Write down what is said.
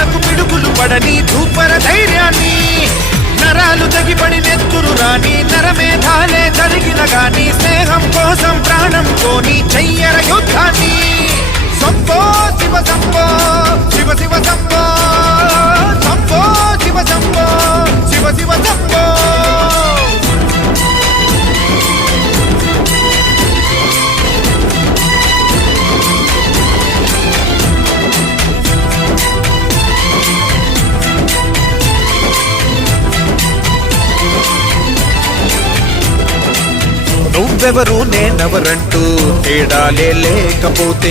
ప్రాణాలకు పిడుగులు పడని ధూపర ధైర్యాన్ని, నరాలు తెగిపడి నెత్తురు రాని నరమేధాలే జరిగిన గాని స్నేహం కోసం ప్రాణం కోని చెయ్యర యుద్ధాన్ని. శంభో శివ శంభో శివ శివ శంభో, శంభో శివ శంభో శివ శివ శంభో. నువ్వెవరు నేనెవరంటూ తేడాలే లేకపోతే